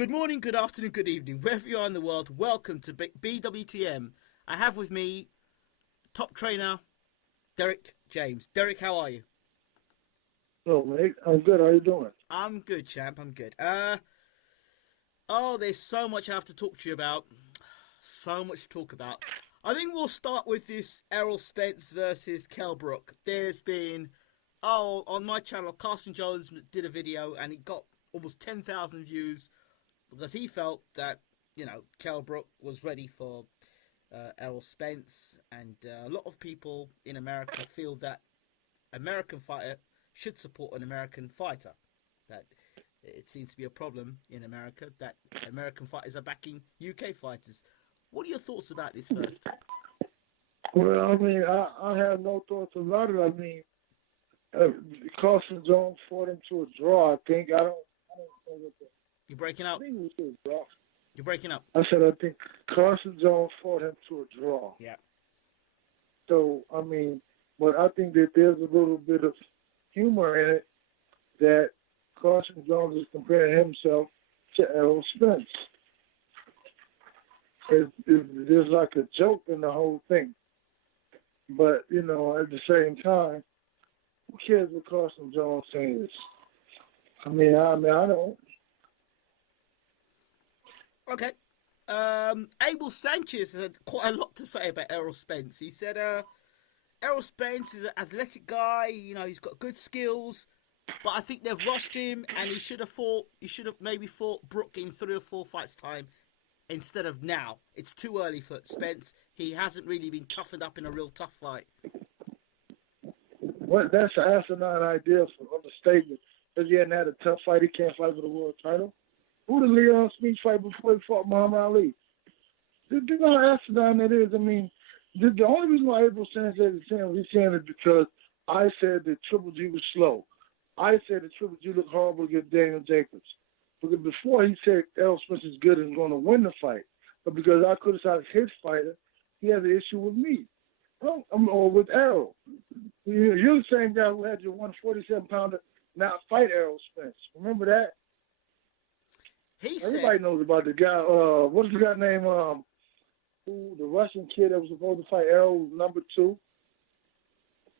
Good morning, good afternoon, good evening, wherever you are in the world. Welcome to BWTM. I have with me top trainer Derrick James. Derrick, how are you? Hello, mate. I'm good. How you doing? I'm good, champ. I'm good. There's so much I have to talk to you about. So much to talk about. I think we'll start with this Errol Spence versus Kell Brook. There's been, on my channel, Carson Jones did a video and it got almost 10,000 views because he felt that, Kell Brook was ready for Errol Spence. And a lot of people in America feel that American fighter should support an American fighter. That it seems to be a problem in America that American fighters are backing UK fighters. What are your thoughts about this first? Well, I mean, I have no thoughts about it. I mean, Carson Jones fought him to a draw. I think. I don't know what the. You're breaking up. I think it was to a draw. You're breaking up. I said I think Carson Jones fought him to a draw. Yeah. So I mean, but I think that there's a little bit of humor in it that Carson Jones is comparing himself to Errol Spence. There's like a joke in the whole thing. But, at the same time, who cares what Carson Jones says? I mean, I don't. Okay. Abel Sanchez had quite a lot to say about Errol Spence. He said, Errol Spence is an athletic guy. He's got good skills. But I think they've rushed him, and he should have maybe fought Brook in 3 or 4 fights' time instead of now. It's too early for Spence. He hasn't really been toughened up in a real tough fight. Well, that's an asinine idea of the statement. If he hadn't had a tough fight, he can't fight for the world title. Who did Leon Spinks fight before he fought Muhammad Ali? Do you know how asinine that is? I mean, the only reason why Abel Sanchez is saying what he's saying is because I said that Triple G was slow. I said that Triple G looked horrible against Daniel Jacobs. Because before he said Errol Spence is good and going to win the fight. But because I criticized his fighter, he has an issue with me. Or with Errol. You're the same guy who had your 147-pounder not fight Errol Spence. Remember that? Everybody knows about the guy. What's the guy named? The Russian kid that was supposed to fight Errol, number 2,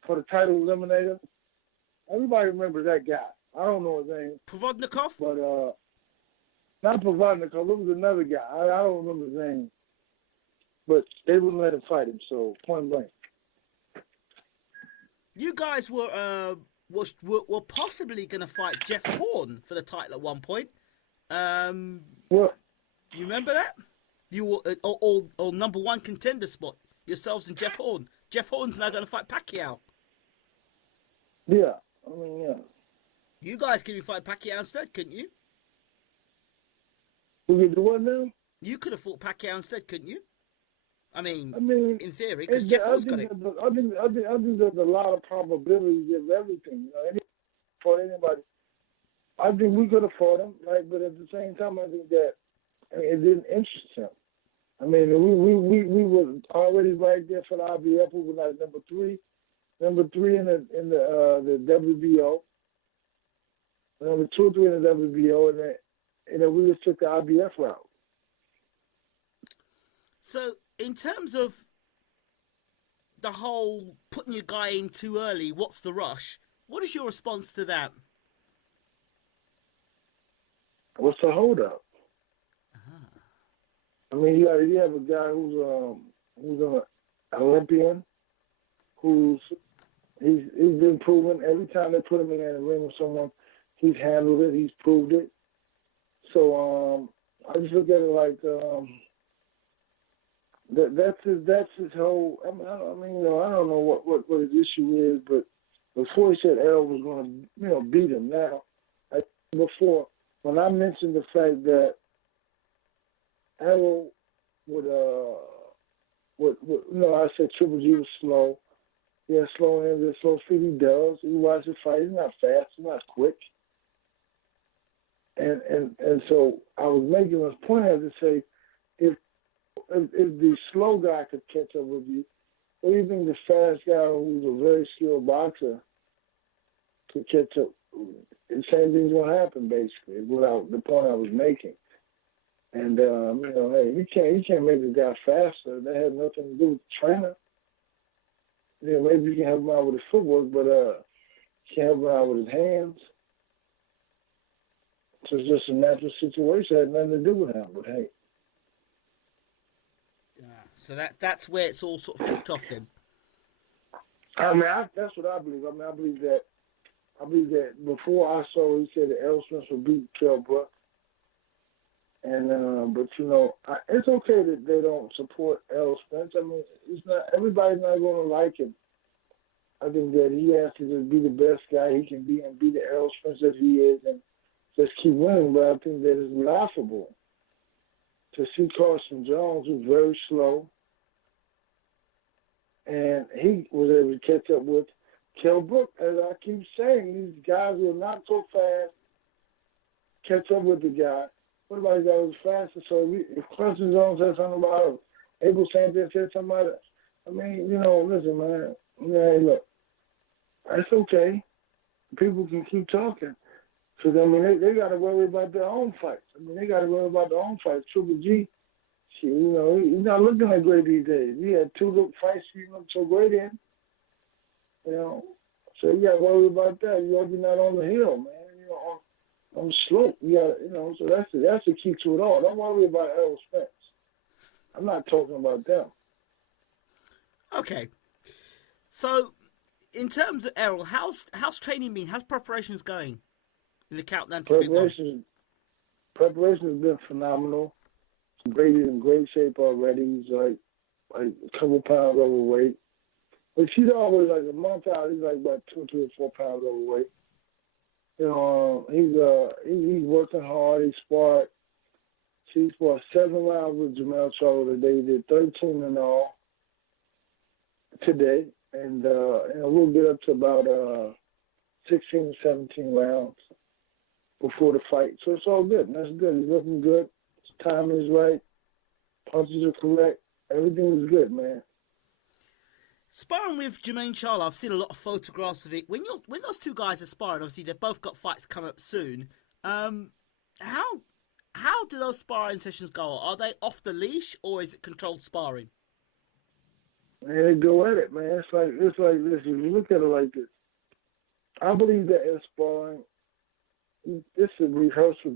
for the title eliminator. Everybody remembers that guy. I don't know his name. Provodnikov? But, not Provodnikov. It was another guy. I don't remember his name. But they wouldn't let him fight him, so point blank. You guys were possibly going to fight Jeff Horn for the title at one point. What? You remember that? You were or number 1 contender spot. Yourselves and Jeff Horn. Jeff Horn's now going to fight Pacquiao. Yeah. I mean, yeah. You guys could be fighting Pacquiao instead, couldn't you? We could do what now? You could have fought Pacquiao instead, couldn't you? I mean, in theory, because I Jeff Horn's got it. I think there's a lot of probabilities of everything. For anybody, I think we could have fought him, right? But at the same time, I think that it didn't interest him. I mean, we were already right there for the IBF. We were like number 3 in the WBO, number 2 or 3 in the WBO, and then we just took the IBF route. So, in terms of the whole putting your guy in too early, what's the rush? What is your response to that? What's the holdup? I mean, you have a guy who's an Olympian, he's been proven every time they put him in a ring with someone, he's handled it, he's proved it. So I just look at it like that's his whole. I don't know what his issue is, but before he said Errol was going to beat him. Now, before when I mentioned the fact that Abel I said Triple G was slow. He has slow hands and slow feet. He does. He watches fight. He's not fast. He's not quick. And so I was making this point as to say, if the slow guy could catch up with you, what do you think the fast guy who's a very skilled boxer could catch up? The same thing's going to happen, basically, without the point I was making. And hey, you can't make the guy faster. That has nothing to do with the trainer. Yeah, maybe you can help him out with his footwork, but you can't help him out with his hands. So it's just a natural situation. It had nothing to do with him. But hey, So that's where it's all sort of kicked off then. that's what I believe. I believe that before I saw, he said that Errol Spence would beat Kell Brook. And but it's okay that they don't support Errol Spence. I mean, it's not everybody's not going to like him. I think that he has to just be the best guy he can be and be the Errol Spence that he is and just keep winning. But I think that it's laughable to see Carson Jones, who's very slow, and he was able to catch up with Kell Brook. As I keep saying, these guys who are not so fast catch up with the guy. What about the guy who's faster? So if Carson Jones said something about it, Abel Sanchez said something about it, I mean, listen, man. Hey, look, that's okay. People can keep talking. So, I mean, they got to worry about their own fights. I mean, they got to worry about their own fights. Triple G, he's not looking like great these days. He had two good fights he looked so great in. So you got to worry about that. You ought to be not on the hill, man. On the slope. You got so that's the key to it all. Don't worry about Errol Spence. I'm not talking about them. Okay. So, in terms of Errol, how's training been? How's preparations going in the countdown to Big One? Preparation has been phenomenal. Brady's in great shape already. He's like a couple pounds overweight. But he's always like a month out. He's like about 2 or 4 pounds overweight. He's working hard. He sparred 7 rounds with Jamel Charlo today. He did 13 in all today. And we'll get up to about 16 or 17 rounds before the fight. So it's all good. And that's good. He's looking good. His timing is right. Punches are correct. Everything is good, man. Sparring with Jermaine Charlo, I've seen a lot of photographs of it. When those two guys are sparring, obviously they've both got fights coming up soon. How do those sparring sessions go? Are they off the leash or is it controlled sparring? Man, they go at it, man. It's like this. If you look at it like this, I believe that in sparring, this is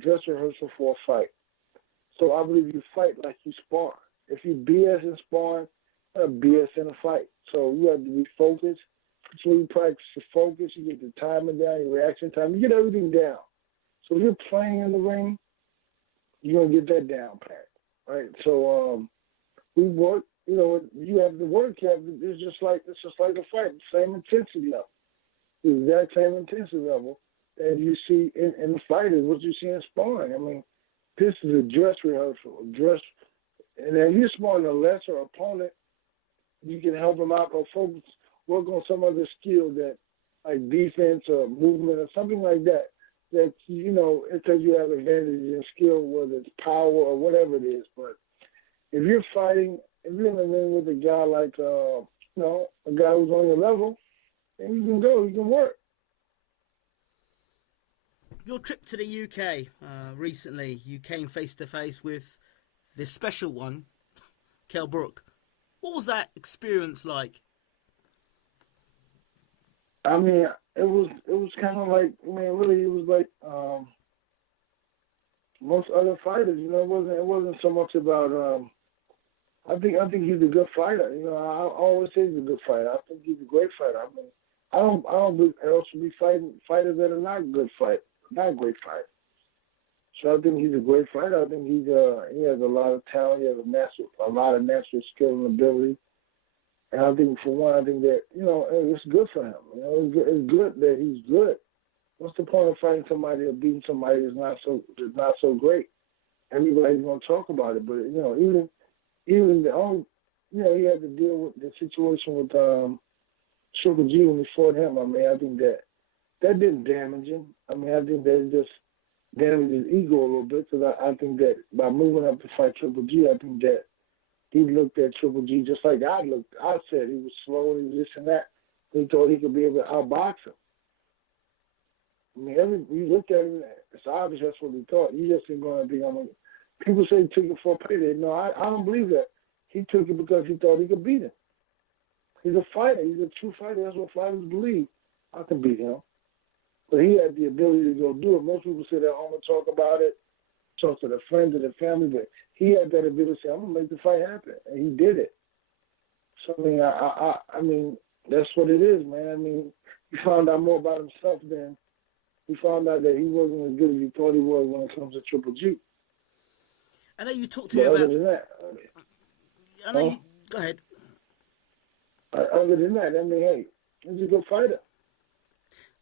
dress rehearsal for a fight. So I believe you fight like you spar. If you BS in sparring, BS in a fight. So you have to be focused. So you practice your focus, you get the timing down, your reaction time, you get everything down. So if you're playing in the ring, you're gonna get that down pat, right? So we work. You have to work. It's just like a fight, same intensity level, the exact same intensity level that you see in the fight is what you see in sparring. I mean, this is a dress rehearsal, and if you're sparring a lesser opponent, you can help them out or focus, work on some other skill that, like defense or movement or something like that, that, because you have advantage in skill, whether it's power or whatever it is. But if you're in the ring with a guy like, a guy who's on your level, then you can work. Your trip to the UK recently, you came face to face with this special one, Kell Brook. What was that experience like? I mean, it was kind of like, really, it was like most other fighters. It wasn't so much about. I think he's a good fighter. I always say he's a good fighter. I think he's a great fighter. I mean, I don't believe Errol should be fighting fighters that are not good fighters, not great fighters. So I think he's a great fighter. I think he has a lot of talent. He has a lot of natural skill and ability. And I think, for one, I think that, it's good for him. It's good that he's good. What's the point of fighting somebody or beating somebody that's not so great? Everybody's going to talk about it. But, even he had to deal with the situation with Sugar G when he fought him. I mean, I think that didn't damage him. I mean, I think that just damaged his ego a little bit, because I think that by moving up to fight Triple G, I think that he looked at Triple G just like I looked. I said he was slow, he was this and that. He thought he could be able to outbox him. I mean, you looked at him, it's obvious that's what he thought. You just ain't going to be on People say he took it for a payday. No, I don't believe that. He took it because he thought he could beat him. He's a fighter. He's a true fighter. That's what fighters believe. I can beat him. But he had the ability to go do it. Most people sit at home and talk about it, talk to their friends and their family, but he had that ability to say, I'm going to make the fight happen. And he did it. So, I mean, that's what it is, man. I mean, he found out more about himself than he found out that he wasn't as good as he thought he was when it comes to Triple G. I know you talked to me about... Other than that... I know you... Go ahead. Other than that, I mean, hey, he's a good fighter.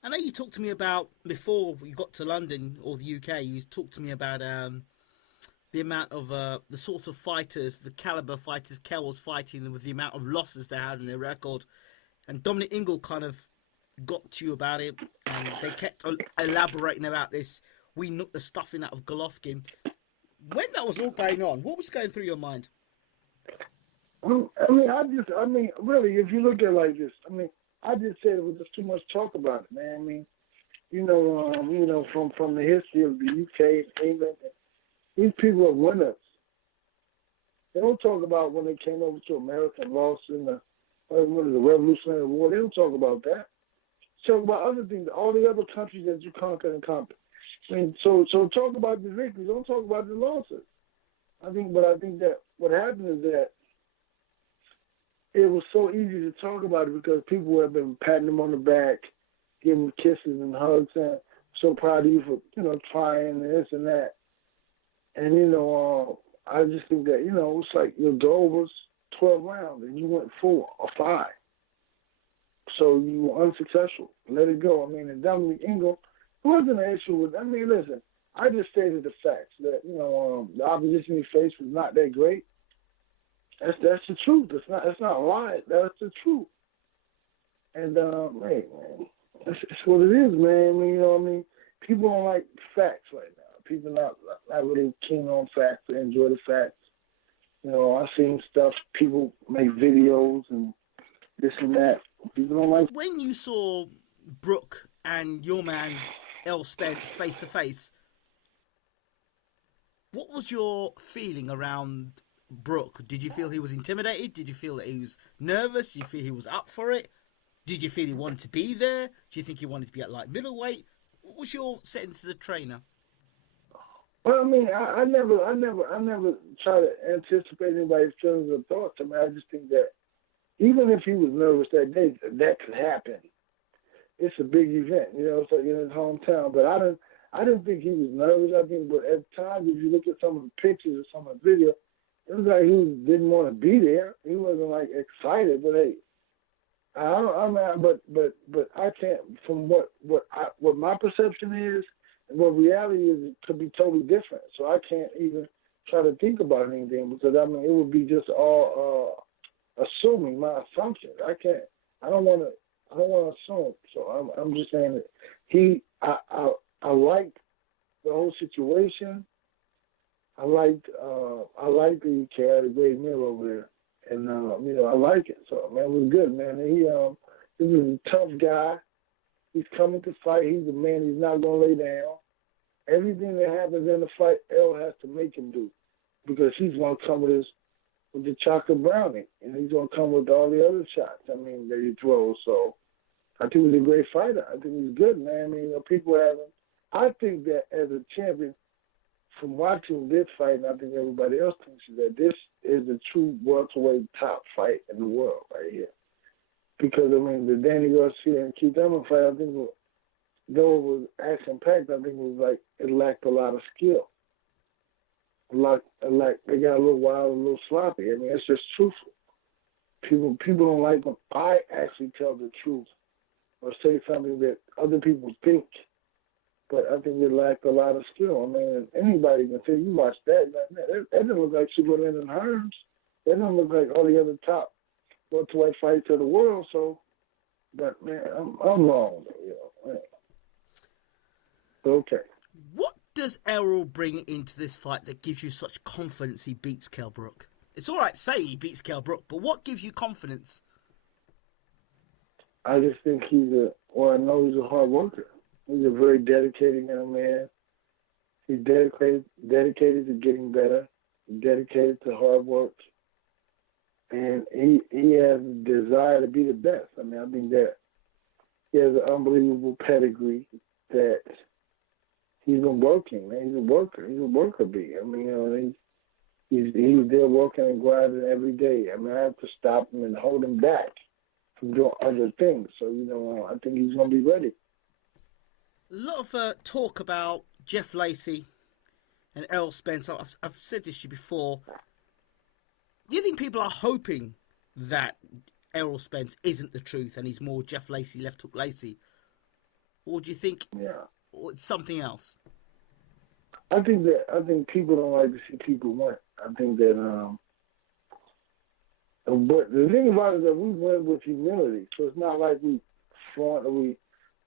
I know you talked to me about, before you got to London or the UK, you talked to me about the amount of, the sort of fighters, the caliber fighters Kell was fighting with the amount of losses they had in their record. And Dominic Ingle kind of got to you about it, and they kept elaborating about this. We knocked the stuffing out of Golovkin. When that was all going on, what was going through your mind? I mean, really, if you look at it like this, I mean, I just said it was just too much talk about it, man. I mean, from the history of the UK and England, these people are winners. They don't talk about when they came over to America and lost in the Revolutionary War. They don't talk about that. They talk about other things, all the other countries that you conquered and conquered. I mean, so talk about the victories. Don't talk about the losses. I think that what happened is that it was so easy to talk about it because people have been patting them on the back, giving them kisses and hugs, and so proud of you for, trying and this and that. And, I just think that, it's like your goal was 12 rounds and you went 4 or 5. So you were unsuccessful. Let it go. I mean, and Dominic Ingram, it wasn't an issue with, I mean, listen, I just stated the facts that, the opposition he faced was not that great. That's the truth. It's not a lie. That's the truth. And man, it's what it is, man. I mean, I mean, people don't like facts right now. People not really keen on facts. They enjoy the facts. I've seen stuff. People make videos and this and that. People don't like. When you saw Brooke and your man Errol Spence face to face, what was your feeling around Brooke? Did you feel he was intimidated? Did you feel that he was nervous? Did you feel he was up for it? Did you feel he wanted to be there? Do you think he wanted to be at light middleweight? What was your sentence as a trainer? Well, I mean, I never try to anticipate anybody's feelings or thoughts. I mean, I just think that even if he was nervous that day, that could happen. It's a big event, it's like in his hometown. But I didn't think he was nervous. I think, but at times, if you look at some of the pictures or some of the video, it was like he didn't want to be there. He wasn't like excited. But hey, but I can't. From what my perception is, and what reality is, it could be totally different. So I can't even try to think about anything because I mean it would be just all assuming my assumptions. I can't. I don't want to assume. So I'm just saying that I liked the whole situation. I liked that he carried a great meal over there, and I like it. So man, it was good, man. And he was a tough guy. He's coming to fight. He's a man. He's not gonna lay down. Everything that happens in the fight, El has to make him do, because he's gonna come with the chocolate brownie, and he's gonna come with all the other shots. I mean, that he throws. So I think he's a great fighter. I think he's good, man. I mean, people haven't. I think that as a champion, from watching this fight, and I think everybody else thinks that this is the true welterweight top fight in the world right here. Because, I mean, the Danny Garcia and Keith Thurman fight, I think, though it was action-packed, I think it was like it lacked a lot of skill. They got a little wild, a little sloppy. I mean, it's just truthful. People don't like when I actually tell the truth or say something that other people think. But I think it lacked a lot of skill. I mean, anybody can say, you watch that doesn't look like Superman and Hearns. That doesn't look like all the other top welterweight fights of the world. So, but man, I'm wrong. Man. Okay. What does Errol bring into this fight that gives you such confidence he beats Kell Brook? It's all right saying he beats Kell Brook, but what gives you confidence? I just think I know he's a hard worker. He's a very dedicated young man. He's dedicated to getting better, dedicated to hard work, and he has a desire to be the best. I mean, I think that he has an unbelievable pedigree that he's been working, man. He's a worker. He's a worker bee. I mean, he's there working and grinding every day. I mean, I have to stop him and hold him back from doing other things. So, I think he's going to be ready. A lot of talk about Jeff Lacey and Errol Spence. I've said this to you before. Do you think people are hoping that Errol Spence isn't the truth and he's more Jeff Lacey, left hook Lacey? Or do you think it's something else? I think people don't like to see people win. I think that but the thing about it is that we win with humility. So it's not like we front or we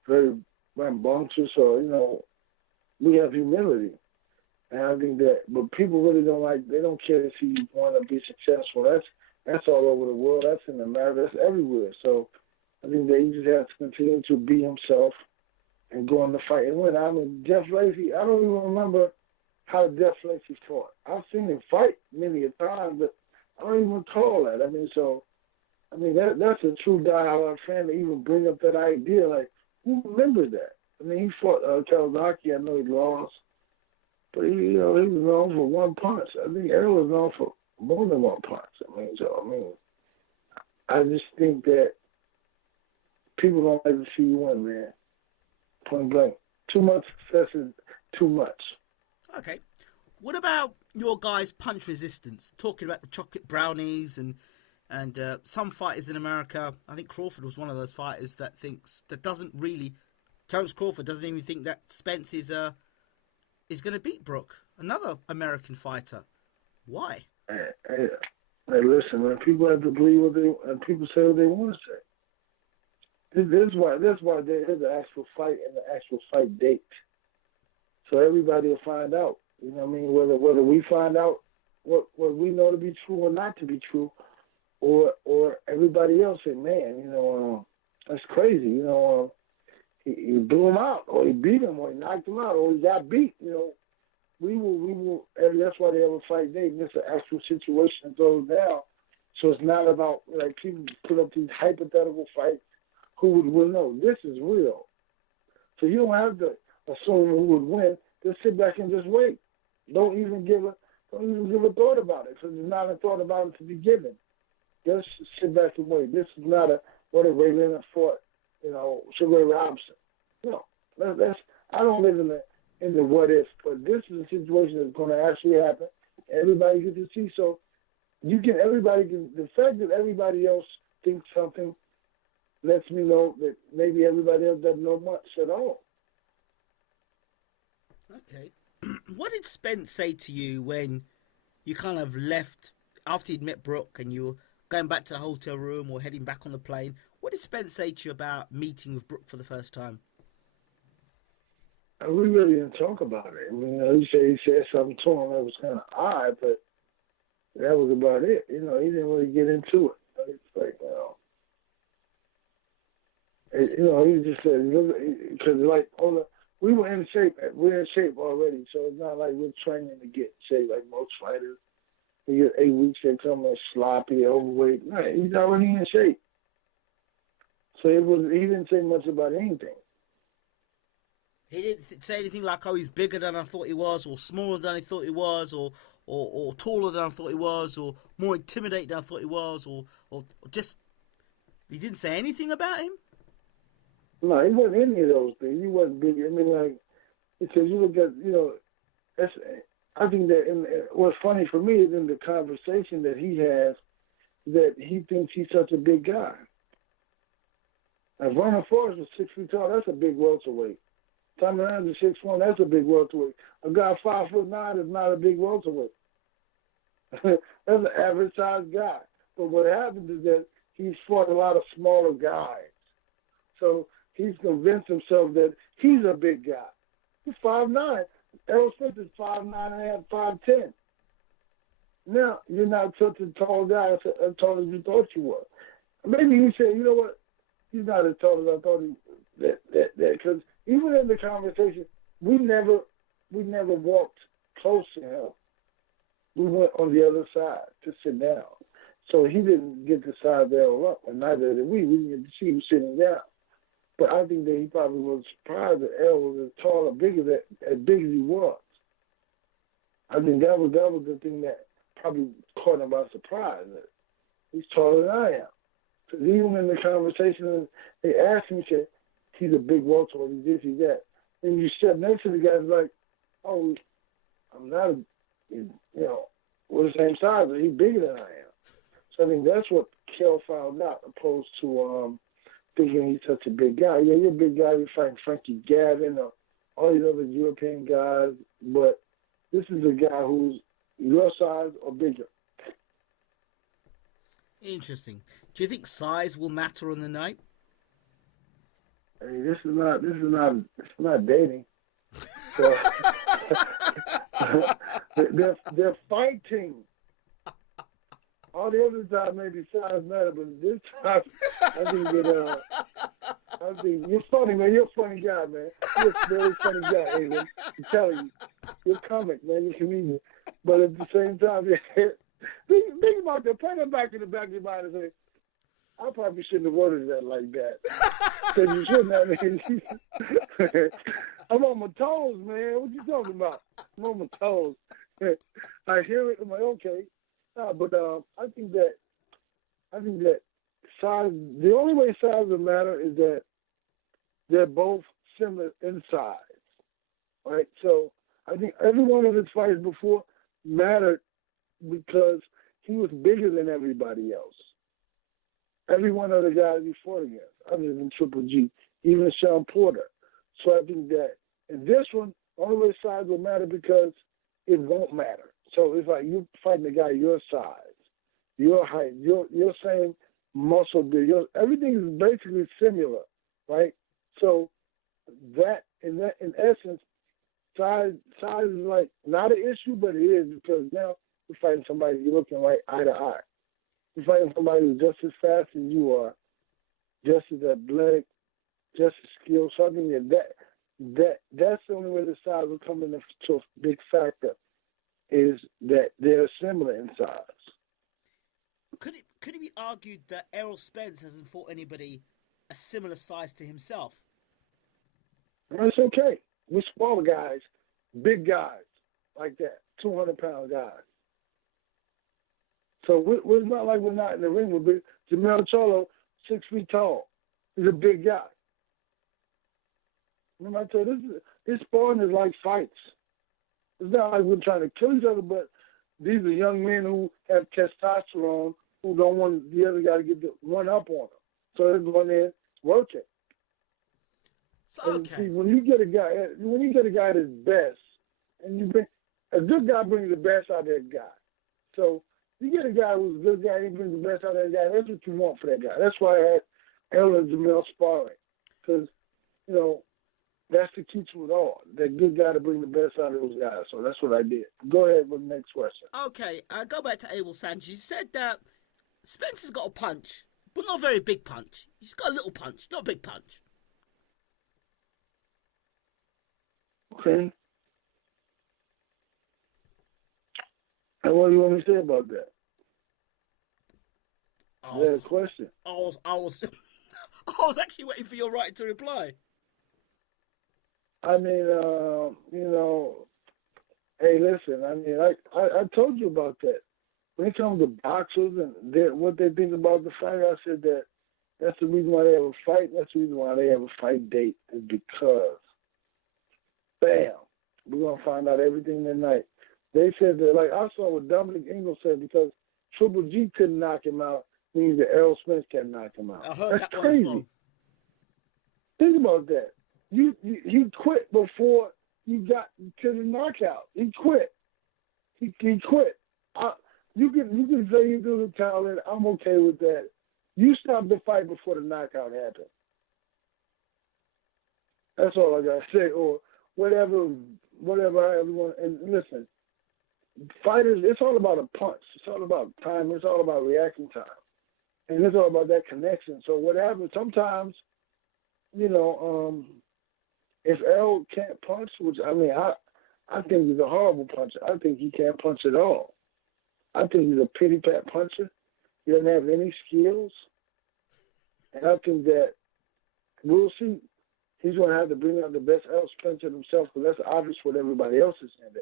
very rambunctious or, we have humility. And I think that, but people really they don't care to see you want to be successful. That's all over the world. That's in America. That's everywhere. So I think that he just has to continue to be himself and go on the fight and win. I mean, Jeff Lacey, I don't even remember how Jeff Lacey fought. I've seen him fight many a time, but I don't even recall that. I mean, that's a true diehard fan to even bring up that idea. Like, who remembers that? I mean, he fought Golovkin. I know he lost. But he was known for one punch. I think Errol was known for more than one punch. I just think that people don't like to see you win, man. Point blank. Too much success is too much. Okay. What about your guys' punch resistance? Talking about the chocolate brownies and some fighters in America. I think Crawford was one of those fighters that doesn't really. Terence Crawford doesn't even think that Spence is going to beat Brook, another American fighter. Why? Hey, listen, man. People have to believe and people say what they want to say. This is why there is an actual fight and an actual fight date. So everybody will find out. You know what I mean? Whether we find out what we know to be true or not to be true, or everybody else say, man, that's crazy. He blew him out, or he beat him, or he knocked him out, or he got beat. We will, and that's why they have a fight day. And it's an actual situation that goes down. So it's not about, like, people put up these hypothetical fights. Who would win? No, this is real. So you don't have to assume who would win. Just sit back and just wait. Don't even give a thought about it, because there's not a thought about it to be given. Just sit back and wait. This is not what a Ray Leonard fought. Sugar Ray Robinson. No, I don't live in the what if, but this is a situation that's going to actually happen. Everybody gets to see. So the fact that everybody else thinks something lets me know that maybe everybody else doesn't know much at all. Okay. What did Spence say to you when you kind of left after you'd met Brook and you were going back to the hotel room or heading back on the plane? What did Spence say to you about meeting with Brook for the first time? We really didn't talk about it. He said something to him that was kind of odd, but that was about it. He didn't really get into it. It's like, he just said, because we were in shape. We're in shape already, so it's not like we're training to get in shape like most fighters. You get 8 weeks, they come in sloppy, overweight. No, he's already in shape. So he didn't say much about anything. He didn't say anything like, he's bigger than I thought he was, or smaller than I thought he was, or taller than I thought he was, or more intimidating than I thought he was, or just... He didn't say anything about him? No, he wasn't any of those things. He wasn't big. Because you look at, I think that what's funny for me is in the conversation that he has, that he thinks he's such a big guy. If Vernon Forrest was 6 feet tall, that's a big welterweight. Tommy Ryan is 6'1", that's a big welterweight. A guy 5'9" is not a big welterweight. That's an average sized guy. But what happens is that he's fought a lot of smaller guys. So he's convinced himself that he's a big guy. He's 5'9". Errol Spence is 5'9.5", 5'10". Now, you're not such a tall guy as tall as you thought you were. Maybe you say, you know what, he's not as tall as I thought he that because even in the conversation, we never we never walked close to him. We went on the other side to sit down. So he didn't get to size Errol up, and neither did we. We didn't get to see him sitting down. But I think that he probably was surprised that Errol was as tall or as big as he was. I think that was the thing that probably caught him by surprise. That he's taller than I am. Because even in the conversation, they asked him, he said, he's a big welterweight, he's this, he's that. And you sit next to the guy and like, oh, I'm not, we're the same size, but he's bigger than I am. So I think that's what Kel found out, opposed to thinking he's such a big guy. Yeah, you're a big guy, you're fighting Frankie Gavin or all these other European guys, but this is a guy who's your size or bigger. Interesting. Do you think size will matter on the night? Hey, this is not dating. So, they're fighting. All the other time maybe size matter, but this time I think you're funny, man. You're a funny guy, man. You're a very funny guy, Abel. I'm telling you, you're a comic, man. You're a comedian. But at the same time, think about that. Put that back in the back of your mind and say, I probably shouldn't have worded that like that. Because you shouldn't have. I'm on my toes, man. What you talking about? I'm on my toes. I hear it. I'm like, okay. But I think that size. The only way size will matter is that they're both similar in size, right? So I think every one of his fights before mattered because he was bigger than everybody else. Every one of the guys he fought against, other than Triple G, even Sean Porter. So I think that in this one, only way size will matter because it won't matter. So it's like you're fighting a guy your size, your height, your same muscle build. Everything is basically similar, right? So that in essence, size is like not an issue, but it is because now you're fighting somebody you're looking right eye to eye. You're fighting somebody who's just as fast as you are, just as athletic, just as skilled. So I think that's the only way the size will come into a big factor, is that they're similar in size. Could it be argued that Errol Spence hasn't fought anybody a similar size to himself? That's okay. We're smaller guys, big guys like that, 200-pound guys. So we're not like we're not in the ring with big. Jamel Charlo, 6 feet tall. He's a big guy. Remember I told you, this sparring is like fights. It's not like we're trying to kill each other, but these are young men who have testosterone who don't want the other guy to get the one up on them. So they're going in working. Okay. See, when you get a guy that's best, and you bring a good guy brings the best out of that guy. So you get a guy who's a good guy, he brings the best out of that guy. That's what you want for that guy. That's why I had Errol and Jamel sparring, because that's the key to it all. That good guy to bring the best out of those guys. So that's what I did. Go ahead with the next question. Okay, go back to Abel Sanchez. You said that Spencer's got a punch, but not a very big punch. He's got a little punch, not a big punch. Okay. And what do you want me to say about that? Is that a question? I was actually waiting for your right to reply. I mean, hey, listen, I mean, I told you about that. When it comes to boxers and what they think about the fight, I said that's the reason why they have a fight. That's the reason why they have a fight date, is because, bam, we're going to find out everything tonight. They said that, like I saw what Dominic Ingram said, because Triple G couldn't knock him out, means that Errol Spence can't knock him out. I heard that's that crazy. One as well. Think about that. He quit before you got to the knockout. He quit. He quit. You can say you do the talent. I'm okay with that. You stopped the fight before the knockout happened. That's all I gotta say. Or whatever. Everyone. And listen, fighters. It's all about a punch. It's all about time. It's all about reaction time, and it's all about that connection. So whatever. Sometimes, if Errol can't punch, which I mean, I think he's a horrible puncher. I think he can't punch at all. I think he's a pity-pat puncher. He doesn't have any skills. And I think that we'll see. He's going to have to bring out the best Errol Spence in himself because that's obvious what everybody else is saying.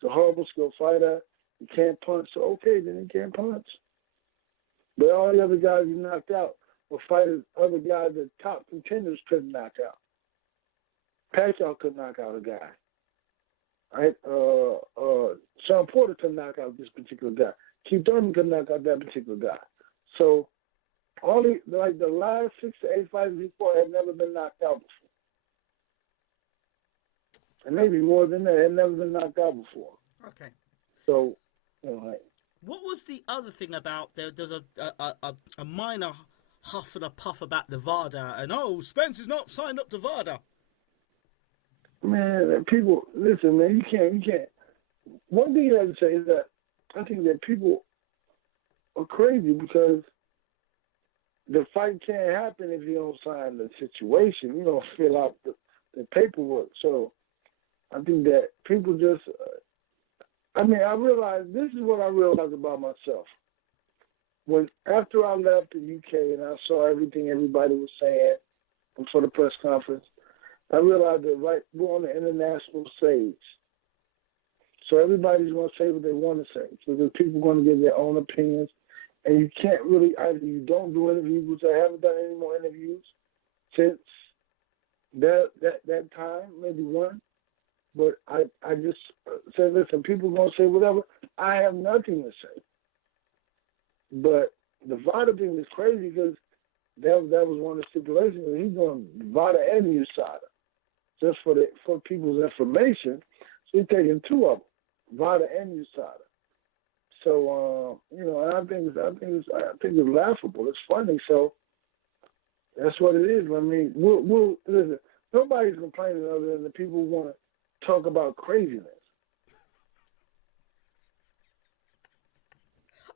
He's a horrible skill fighter. He can't punch. So, okay, then he can't punch. But all the other guys he knocked out were fighters, other guys that top contenders couldn't knock out. Pacquiao could knock out a guy. Right? Sean Porter could knock out this particular guy. Keith Thurman could knock out that particular guy. So, the last 6 to 8 fighters he fought had never been knocked out before. And maybe more than that, had never been knocked out before. Okay. So, you know, like, what was the other thing about there's a minor huff and a puff about the VADA, and Spence is not signed up to VADA. Man, people, listen, man, you can't. One thing I have to say is that I think that people are crazy because the fight can't happen if you don't sign the situation. You don't fill out the paperwork. So I think that people just, I realized, this is what I realized about myself. After I left the UK and I saw everything everybody was saying for the press conference, I realized that we're on the international stage. So everybody's going to say what they want to say. So the people are going to give their own opinions. And you can't really, either you don't do interviews, which I haven't done any more interviews since that time, maybe one. But I just said, listen, people are going to say whatever. I have nothing to say. But the VADA thing is crazy because that was one of the stipulations. He's going VADA and USADA just for people's information. So he's taking 2 of them, VADA and USADA. So and I think it's laughable. It's funny. So that's what it is. I mean, we'll listen. Nobody's complaining other than the people who want to talk about craziness.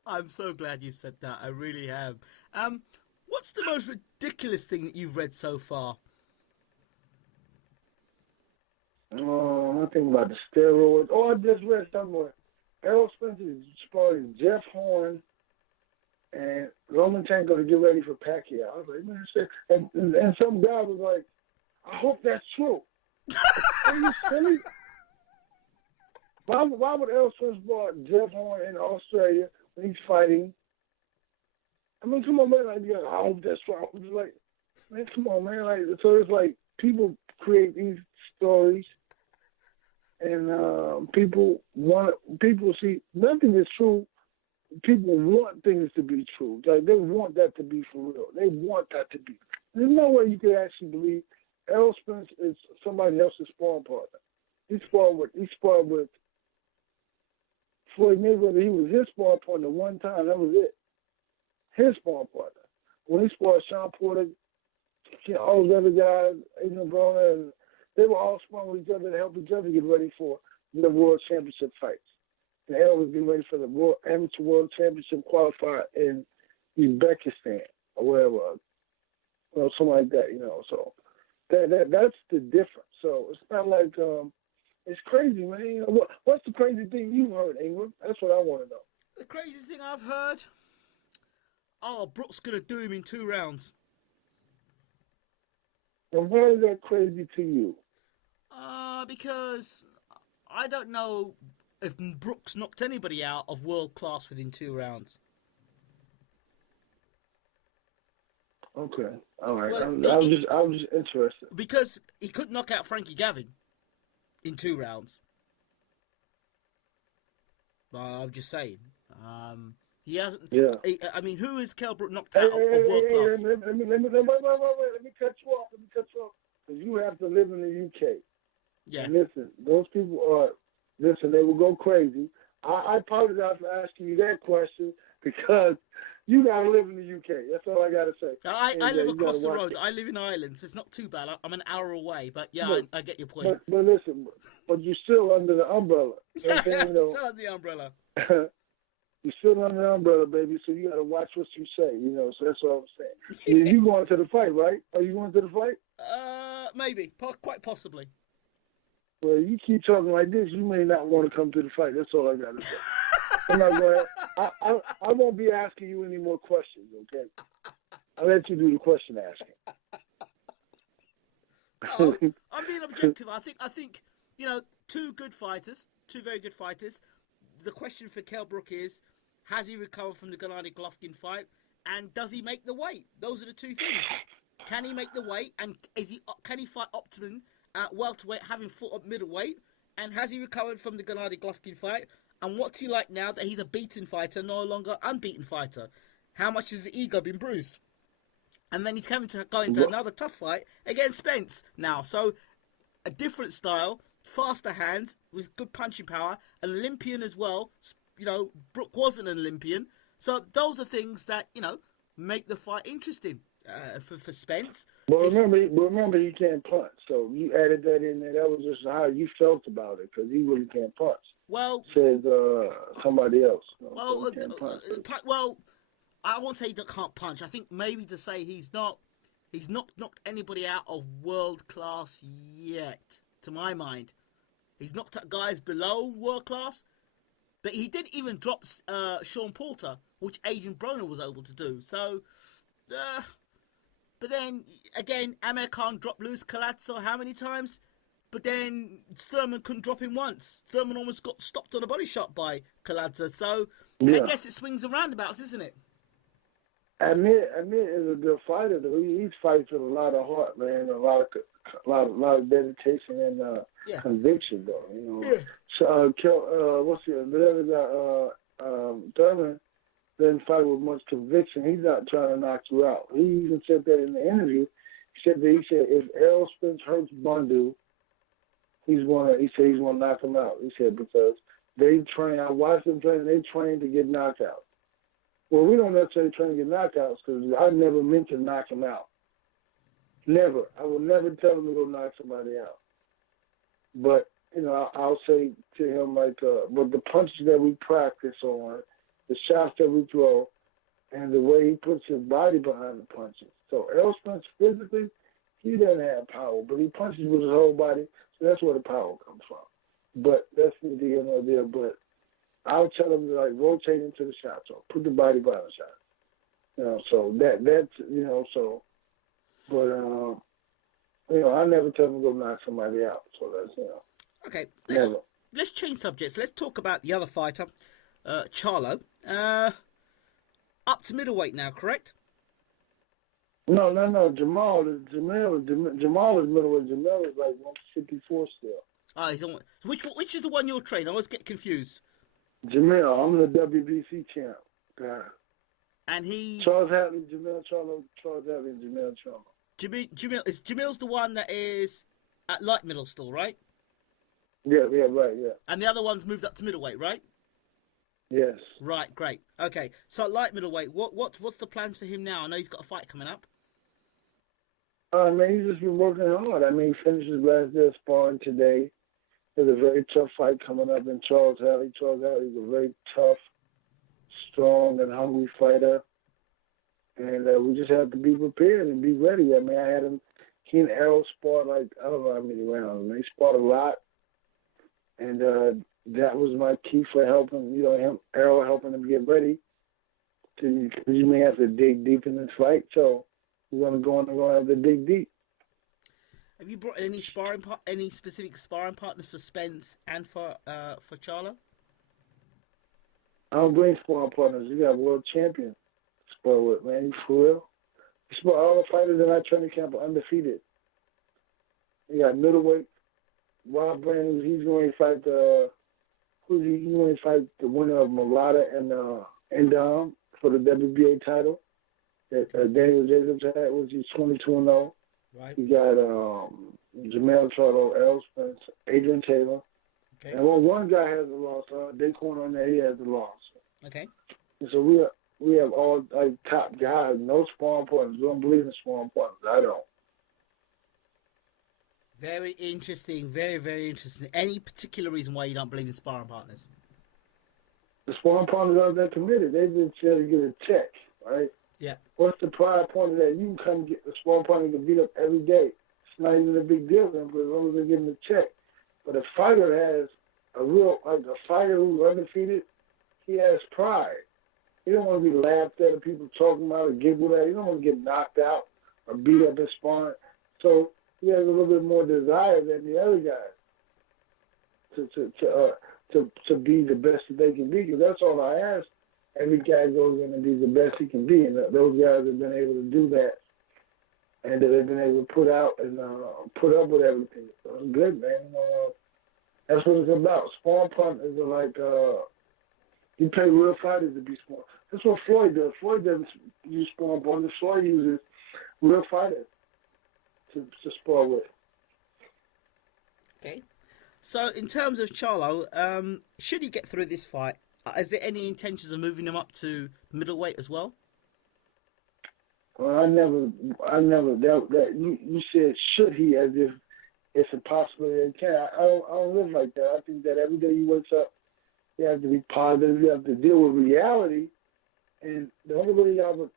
I'm so glad you said that. I really am. What's the most ridiculous thing that you've read so far? I think about the steroids. I just read somewhere. Errol Spence is sparring Jeff Horn and Lomachenko to get ready for Pacquiao. I was like, man, shit. And some guy was like, I hope that's true. Are you silly? Why would Errol Spence spar Jeff Horn in Australia when he's fighting? I mean, come on, man. Like, I hope that's true. I was like, man, come on, man. Like, so it's like people create these stories. And people see nothing is true. People want things to be true. Like they want that to be for real. They want that to be. There's no way you could actually believe Errol Spence is somebody else's sparring partner. He sparred with Floyd Mayweather. He was his sparring partner one time. That was it. His sparring partner. When he sparred Sean Porter, all those other guys, Ingram, and they were all sparring with each other to help each other get ready for the World Championship fights. And Errol was getting ready for the Amateur World Championship qualifier in Uzbekistan or wherever, something like that, So that's the difference. So it's not like it's crazy, man. What's the crazy thing you heard, Ingram? That's what I want to know. The craziest thing I've heard? Brooks gonna do him in 2 rounds. And why is that crazy to you? Because I don't know if Brooks knocked anybody out of world class within 2 rounds. Okay, all right. Well, I was just interested because he couldn't knock out Frankie Gavin in 2 rounds. I'm just saying. He hasn't. Yeah. Who has Kell Brook knocked out of world class? Let me cut you off. Because you have to live in the UK. Yes. And listen, those people are. Listen, they will go crazy. I apologize for asking you that question because you gotta live in the UK. That's all I gotta say. I live across the road. I live in Ireland, so it's not too bad. I'm an hour away, but yeah, I get your point. But listen, you're still under the umbrella. Yeah, I'm still under the umbrella. You're still under the umbrella, baby, so you got to watch what you say, so that's what I'm saying. You going to the fight, right? Are you going to the fight? Maybe. Quite possibly. Well, you keep talking like this, you may not want to come to the fight. That's all I got to say. I'm not going. I won't be asking you any more questions. Okay. I'll let you do the question asking. No, I'm being objective. I think two very good fighters. The question for Kell Brook is, has he recovered from the Gennady Golovkin fight, and does he make the weight? Those are the two things. Can he make the weight, and can he fight Optimum at welterweight, having fought at middleweight, and has he recovered from the Gennady Golovkin fight? And what's he like now that he's a beaten fighter, no longer unbeaten fighter? How much has his ego been bruised? And then he's having to go into another tough fight against Spence now. So a different style, faster hands with good punching power, an Olympian as well. Brook wasn't an Olympian. So those are things that, make the fight interesting for Spence. But remember, he can't punch. So you added that in there. That was just how you felt about it, because he really can't punch. Well, says somebody else. Well, I won't say he can't punch. I think maybe to say he's not knocked anybody out of world class yet, to my mind. He's knocked out guys below world class, but he did even drop Sean Porter, which Adrian Broner was able to do. So, but then again, Amir Khan dropped Luis Collazo how many times? But then Thurman couldn't drop him once. Thurman almost got stopped on a body shot by Collazo. So I guess it swings and roundabouts, isn't it? Amir is a good fighter, though. He fights with a lot of heart, man, a lot of dedication and conviction, though. Yeah. So the other guy, Thurman, didn't fight with much conviction. He's not trying to knock you out. He even said that in the interview. He said if Errol Spence hurts Bundu, he's gonna knock him out. He said because they train. I watched them train. They train to get knocked out. Well, we don't necessarily train to get knockouts because I never meant to knock him out. Never. I will never tell him to go knock somebody out. But, I'll say to him, but the punches that we practice on, the shots that we throw, and the way he puts his body behind the punches. So Errol Spence physically, he doesn't have power, but he punches with his whole body, so that's where the power comes from. But that's neither here nor there, but I'll tell them to rotate into the shot, so put the body by the shot. So that's but I never tell them to go knock somebody out. So that's Okay. Never. Let's change subjects. Let's talk about the other fighter, Charlo. Up to middleweight now, correct? No. Jamal is middleweight. Jamal is like 154 still. Ah, he's on. Which is the one you're training? I always get confused. Jamil, I'm the WBC champ. God. And he... Charles Hadley, Jamil Charlo, Charles Hadley, and Jamil Charlo. Jamil's the one that is at light middle still, right? Yeah, right. And the other one's moved up to middleweight, right? Yes. Right, great. Okay, so light middleweight, what's the plans for him now? I know he's got a fight coming up. He's just been working hard. He finished his last day of sparring today. There's a very tough fight coming up in Charles Hadley. Charles Hadley is a very tough, strong, and hungry fighter. And we just have to be prepared and be ready. I had him, he and Errol sparred I don't know how many rounds. They sparred a lot. And that was my key for helping, Errol helping him get ready. Because you may have to dig deep in this fight. So we're going to have to dig deep. Have you brought any specific sparring partners for Spence and for Charlo? I don't bring sparring partners. You got world champion to spar with, man. You for real? You spar all the fighters in our training camp are undefeated. You got middleweight. Rob Brand, he's going to fight the winner of Mulata and Ingram for the WBA title that Daniel Jacobs had, which is 22-0. Right. You got Jamel Charlo, Errol Spence, Adrian Taylor. Okay. And one guy has a loss. Daquan on there, he has a loss. Okay. And so we have all top guys, no sparring partners. We don't believe in sparring partners. I don't. Very interesting. Very, very interesting. Any particular reason why you don't believe in sparring partners? The sparring partners aren't that committed. They've been trying to get a check, right? Yeah. What's the pride point of that? You can come get the sparring partner to beat up every day. It's not even a big deal for them, but as long as they're getting a check. But a fighter has like a fighter who's undefeated, he has pride. He don't want to be laughed at or people talking about or giggled at. He don't want to get knocked out or beat up in sparring. So he has a little bit more desire than the other guys to be the best that they can be. Because that's all I ask. Every guy goes in and be the best he can be, and those guys have been able to do that, and they've been able to put out and put up with everything. So it's good, man. That's what it's about. Sparring partners are like you pay real fighters to be sparring. That's what Floyd does. Floyd doesn't use sparring partners. Floyd uses real fighters to spar with. Okay. So in terms of Charlo, should he get through this fight, is there any intentions of moving him up to middleweight as well? Well, I never. That you said should he, as if it's a possibility it can. I don't live like that. I think that every day you wake up, you have to be positive. You have to deal with reality, and the only way I would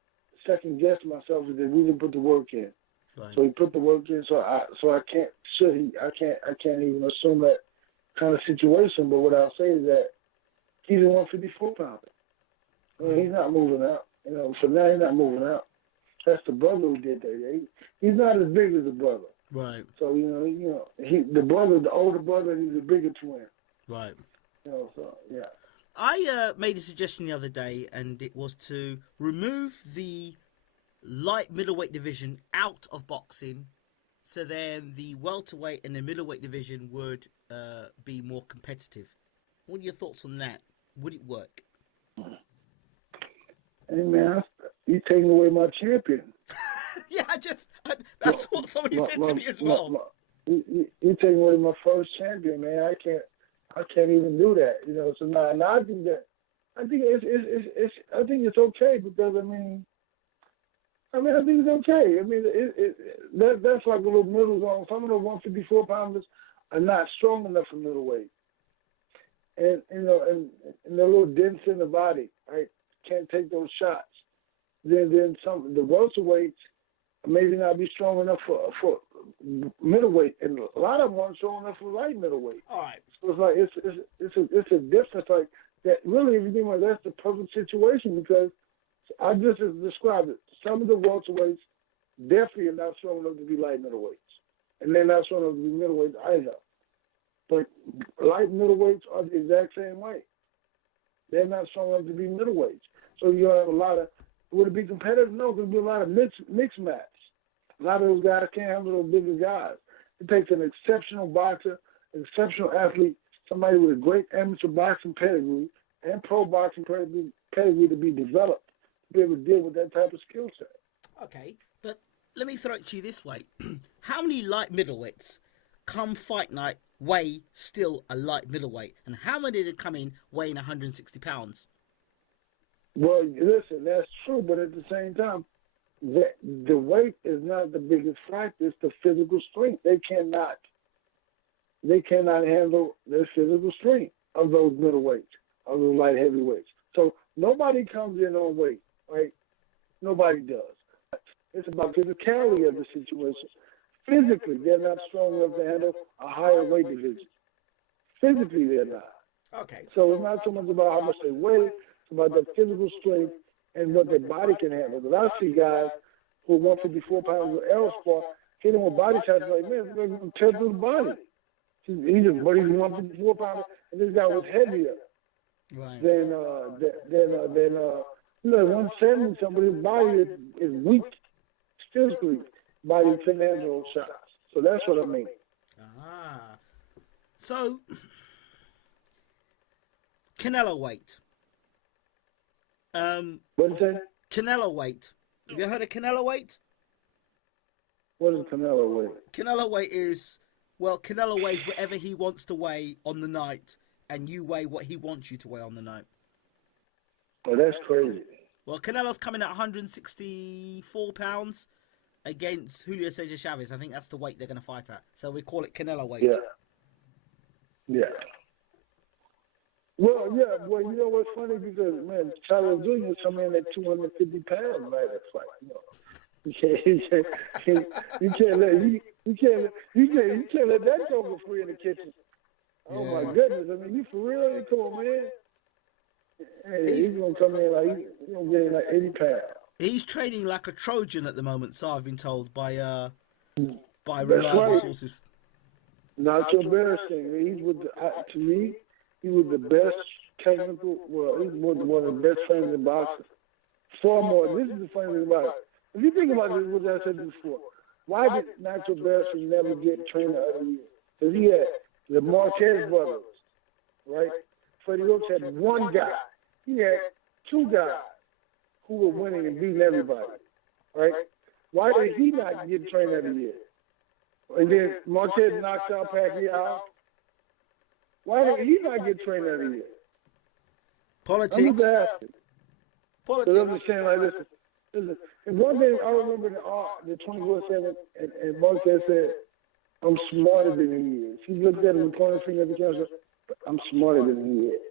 second guess myself is that we didn't put the work in. Right. So he put the work in. So I can't. Should he? I can't even assume that kind of situation. But what I'll say is that he's a 154 pounder. I mean, he's not moving out. So now he's not moving out. That's the brother who did that. He's not as big as the brother. Right. So the brother, the older brother, he's a bigger twin. Right. So yeah. I made a suggestion the other day, and it was to remove the light middleweight division out of boxing, so then the welterweight and the middleweight division would be more competitive. What are your thoughts on that? Would it work? Hey man, you taking away my champion. Yeah, that's what somebody said to me as well. You taking away my first champion, man. I can't even do that. So now I think it's okay because I think it's okay. That's like a little middle zone. Some of the 154 pounders are not strong enough for middleweight, and and they're a little dense in the body, right? Can't take those shots. Then some the welterweights maybe not be strong enough for middleweight, and a lot of them aren't strong enough for light middleweight. All right. So it's like it's a difference like that. Really, if you think about it, that's the perfect situation because I just described it. Some of the welterweights definitely are not strong enough to be light middleweights, and they're not strong enough to be middleweights either. But light middleweights are the exact same way. They're not strong enough to be middleweights. So you have a lot of. Would it be competitive? No, there'll be a lot of mixed match. A lot of those guys can't handle those bigger guys. It takes an exceptional boxer, an exceptional athlete, somebody with a great amateur boxing pedigree and pro boxing pedigree to be developed to be able to deal with that type of skill set. Okay, but let me throw it to you this way. How many light middleweights come fight night weigh still a light middleweight? And how many did come in weighing 160 pounds? Well, listen, that's true, but at the same time, the weight is not the biggest factor. It's the physical strength. They cannot handle the physical strength of those middleweights, of those light heavyweights. So nobody comes in on weight, right? Nobody does. It's about physicality of the situation. Physically, they're not strong enough to handle a higher weight division. Physically, they're not. Okay. So it's not so much about how much they weigh. It's about their physical strength and what their body can handle. But I see guys who are 154 pounds of air spar hitting with body shots like, man, they're going to tear through the body. He's 154 pounds, and this guy was heavier than 170. Somebody's body is weak physically. Body couldn't handle those shots. So that's what I mean. So Canelo weight. What did you say? Canelo weight. Have you heard of Canelo weight? What is Canelo weight? Canelo weight is, Canelo weighs whatever he wants to weigh on the night, and you weigh what he wants you to weigh on the night. Oh, that's crazy. Well, Canelo's coming at 164 pounds against Julio Cesar Chavez. I think that's the weight they're going to fight at. So we call it Canelo weight. Yeah. Well, you know what's funny? Because, man, Charles Jr. come in at 250 pounds, right? That's like, you can't let that go for free in the kitchen. Oh Yeah. my goodness! I mean, you for real? Come on, man. Hey, he's gonna come in like he's gonna get in like 80 pounds. He's training like a Trojan at the moment, so I've been told by That's reliable right. sources. Not so embarrassing. He's with to me, he was the best technical. Well, he's one of the best trainers in boxing. Far more. This is the funny thing about it. If you think about this, what I said before, why did Nacho Barrison never get trainer of the year? Because he had the Marquez brothers, right? Freddie Roach had one guy. He had two guys who were winning and beating everybody, right? Why did he not get trainer of the year? And then Marquez knocks out Pacquiao. Why did he not get trainer of the year? Politics. I'm just asking. Because I'm Politics. just saying like this. Listen, and one thing I remember the 24/7, and Marquez said, "I'm smarter than he is." He looked at him and pointed his finger at the camera and said, "I'm smarter than he is."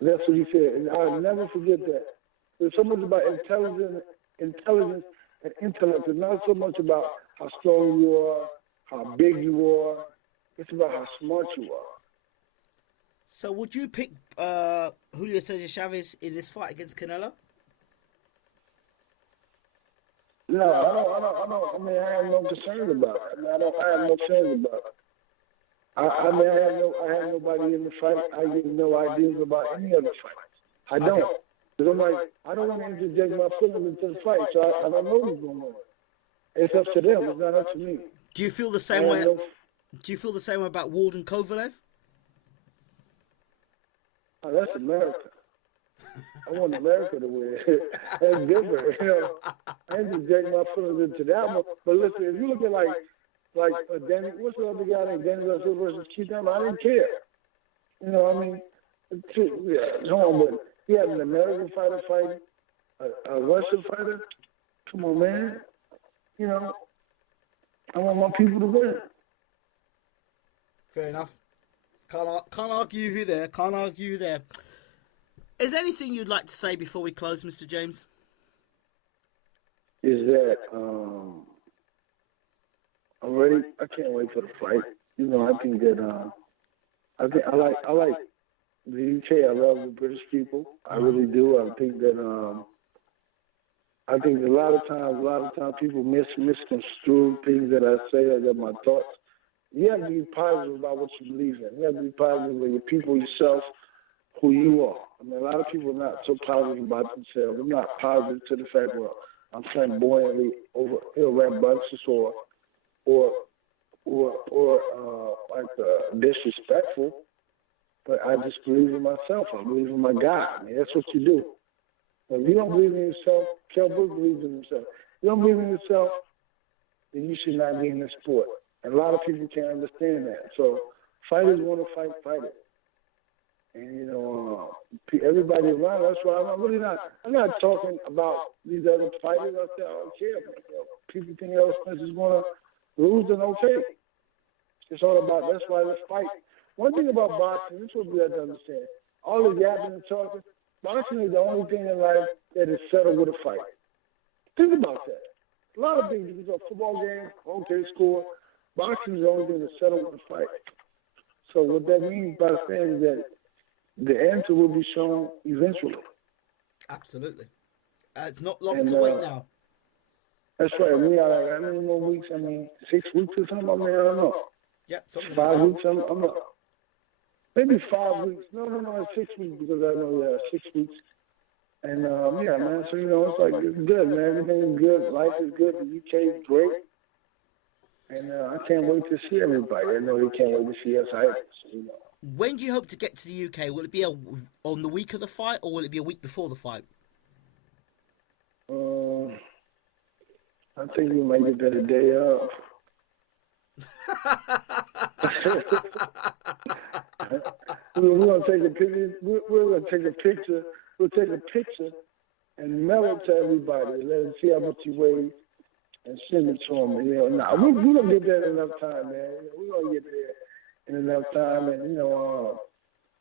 That's what he said, and I'll never forget that. There's so much about intelligence, and intellect. It's not so much about how strong you are, how big you are. It's about how smart you are. So would you pick Julio Cesar Chavez in this fight against Canelo? No, I don't. I mean, I have no concerns about it. I mean, I have no concerns about it. I mean, I have nobody in the fight. I get no ideas about any other fight. I don't. Okay. Because I'm like, I don't want to interject my feelings into the fight, so I don't know what's going on. It's up to them. It's not up to me. Do you feel the same way? Do you feel the same way about Walden Kovalev? Oh, that's America. I want America to win. That's different. You know, I interject my feelings into that one. But listen, if you look at like Danny, what's the other guy named Danny Russell versus Keith Allen? I didn't care. You know, I mean, yeah, come on, but he had an American fighter fighting a Russian fighter. Come on, man. You know, I want my people to win. Fair enough. Can't argue who there. Can't argue there. Is there anything you'd like to say before we close, Mr. James? Is that I'm ready. I can't wait for the fight. You know, I think that I like the UK. I love the British people. I really do. I think that a lot of times people misconstrue things that I say or that my thoughts. You have to be positive about what you believe in. You have to be positive with your people, yourself, who you are. I mean, a lot of people are not so positive about themselves. They're not positive to the fact, well, I'm flamboyantly over rambunctious or disrespectful. But I just believe in myself. I believe in my God. I mean, that's what you do. If you don't believe in yourself, Kell Brook believes in himself. If you don't believe in yourself, then you should not be in this sport. And a lot of people can't understand that. So fighters want to fight it. And, you know, everybody around, that's why I'm not talking about these other fighters. I say, I don't care. People think else is going to lose, then okay. It's all about, that's why let's fight. One thing about boxing, this is what we have to understand. All the yapping and talking, boxing is the only thing in life that is settled with a fight. Think about that. A lot of things, you can go football games, okay, score. Boxing is the only thing that's settled with a fight. So what that means by saying is that the answer will be shown eventually. Absolutely. It's not long to wait now. That's right. We are like, how many more weeks? I mean, 6 weeks or something? I mean, I don't know. Yep, something 5 like weeks? I'm not. Maybe 5 weeks. No, it's 6 weeks because I know 6 weeks. And, yeah, man, so, you know, it's like, it's good, man. Everything is good. Life is good. The UK is great. And I can't wait to see everybody. I know they can't wait to see us either. So, you know. When do you hope to get to the UK? Will it be on the week of the fight, or will it be a week before the fight? I think we might get that a day off. We're gonna take a picture. We're gonna take a picture. We'll take a picture and mail it to everybody. Let them see how much you weigh and send it to them. You know, we're gonna get there in enough time, man. We're gonna get there in enough time, and you know,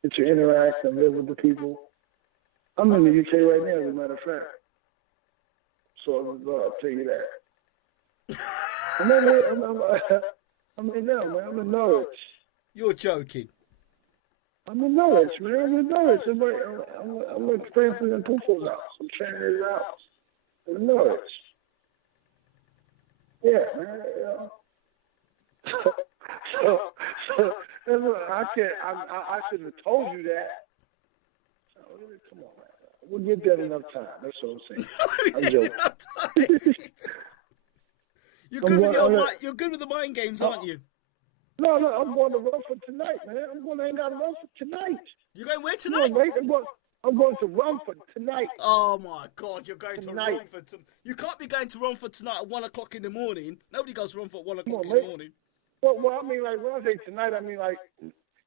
get to interact and live with the people. I'm in the UK right now, as a matter of fact. So I'll tell you that. I'm in there, man. I'm in Norwich. You're joking. I'm in Norwich, man. I'm in Norwich. I'm experiencing in Kufo's house. I'm training his house. I'm in Norwich. Yeah, man. I can't. I should have told you that. Come on, man. We'll get that enough time. That's what I'm saying. I'm joking. You're good with the mind games, aren't you? No, I'm going to Rumford tonight, man. I'm going to hang out in Rumford tonight. You're going where tonight? I'm going to Rumford tonight. Oh my God, you're going to Rumford. You can't be going to Rumford tonight at 1 o'clock in the morning. Nobody goes to Rumford at 1 o'clock in the morning. Well, I mean, like, when I say tonight, I mean, like,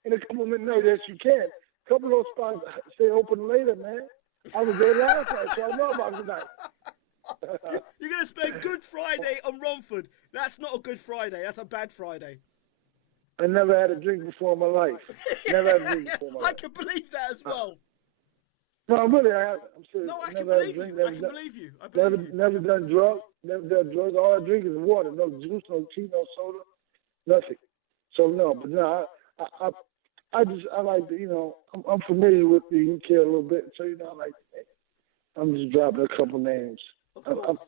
in a couple of minutes, no, yes, you can. A couple of those spots stay open later, man. I was there last night, so I know about tonight. You're going to spend Good Friday on Romford. That's not a Good Friday. That's a bad Friday. I never had a drink before in my life. Never had a drink before in my life. I can believe that as well. No, really, I haven't. I'm serious. No, I can believe you. I can believe you. Never done drugs. Never done drugs. All I drink is water. No juice, no tea, no soda, nothing. So, no, but no, I like to, you know, I'm familiar with the UK a little bit. So, you know, I'm just dropping a couple names.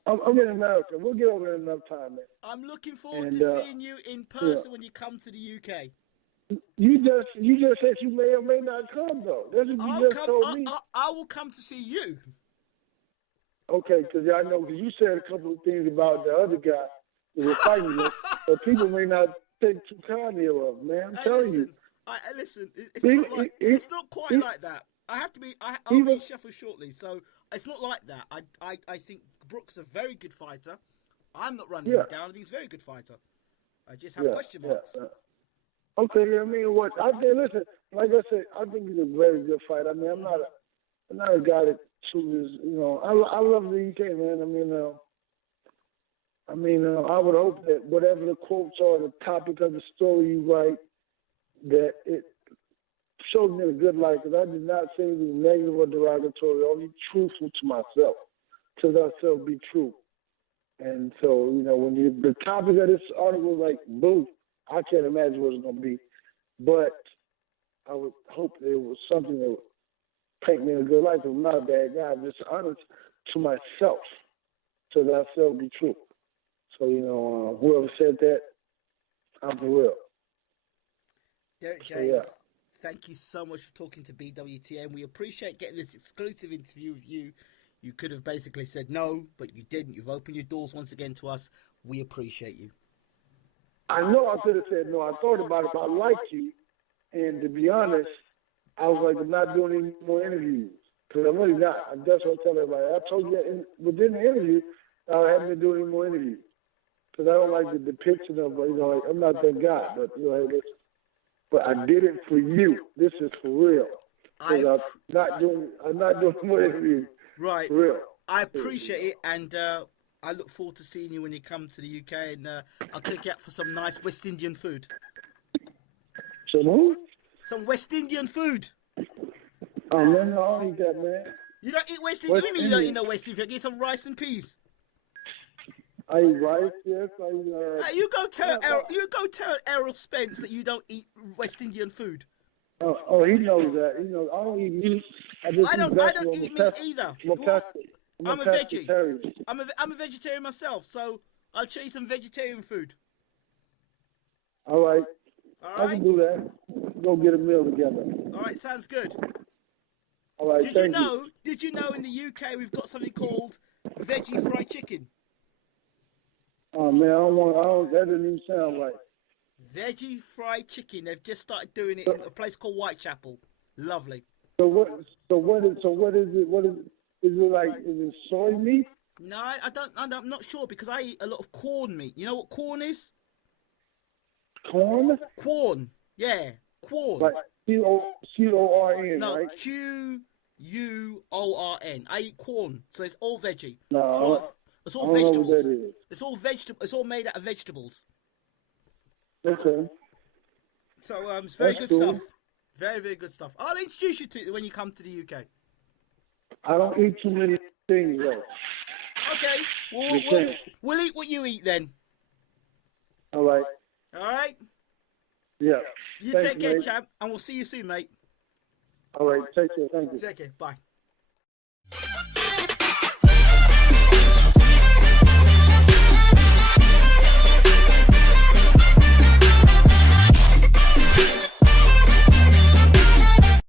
I'm in America. We'll get over there in enough time, man. I'm looking forward to seeing you in person when you come to the UK. You just said you may or may not come, though. That's what you just told me. I will come to see you. Okay, because I know you said a couple of things about the other guy that was fighting you, but people may not take too kindly of, man. I'm telling you. Listen, it's not quite like that. I'll be shuffled shortly, so it's not like that. I think Brooks a very good fighter. I'm not running him down. He's a very good fighter. I just have question marks. Okay, I mean, listen, like I said, I think he's a very good fighter. I mean, I'm not a guy that chooses, you know, I love the UK, man. I mean, I would hope that whatever the quotes are, the topic of the story you write, that it shows me in a good light, because I did not say anything negative or derogatory, only truthful to myself. To thyself be true. And so, you know, when the topic of this article was like, boo, I can't imagine what it's going to be. But I would hope that it was something that would paint me in a good light. I'm not a bad guy. I'm just honest to myself. To thyself be true. So, you know, whoever said that, I'm for real. Derrick James, thank you so much for talking to BWTM. We appreciate getting this exclusive interview with you. You could have basically said no, but you didn't. You've opened your doors once again to us. We appreciate you. I know I could have said no. I thought about it, but I like you. And to be honest, I was like, I'm not doing any more interviews. Because I'm really not. That's what I tell everybody. I told you within the interview, I haven't been doing any more interviews. Because I don't like the depiction of, you know, like, I'm not that guy. But, you know, but I did it for you. This is for real. I'm not doing more interviews. Right. For real. I appreciate it, and I look forward to seeing you when you come to the UK, and I'll take you out for some nice West Indian food. Some West Indian food. Oh, man, I don't eat that, man. You don't eat West Indian? What do you mean you don't eat no West Indian food? Get some rice and peas. I eat rice, yes. You go tell Errol Spence that you don't eat West Indian food. Oh, he knows that. He knows I don't eat meat. I don't eat meat either. I'm a veggie. I'm a vegetarian myself, so I'll show you some vegetarian food. All right. I can do that. Go get a meal together. All right, sounds good. All right, Did you know in the UK we've got something called veggie fried chicken? Oh man, that doesn't even sound right. Veggie fried chicken. They've just started doing it in a place called Whitechapel. Lovely. So what is it? Is it like, is it soy meat? No, I'm not sure, because I eat a lot of corn meat. You know what corn is? Corn? Corn. Yeah, corn. Like C-O-R-N, no, right? Q-U-O-R-N. I eat corn, so it's all veggie. No, it's all vegetables. Know what that is. It's all vegetable. It's all made out of vegetables. Okay. So it's very good stuff. Very, very good stuff. I'll introduce you to it when you come to the UK. I don't eat too many things, though. Okay. We'll eat what you eat then. All right. All right? Yeah. You Thanks, take care, mate. champ, and we'll see you soon, mate. All right. Take care. Thank you. Take care. Bye.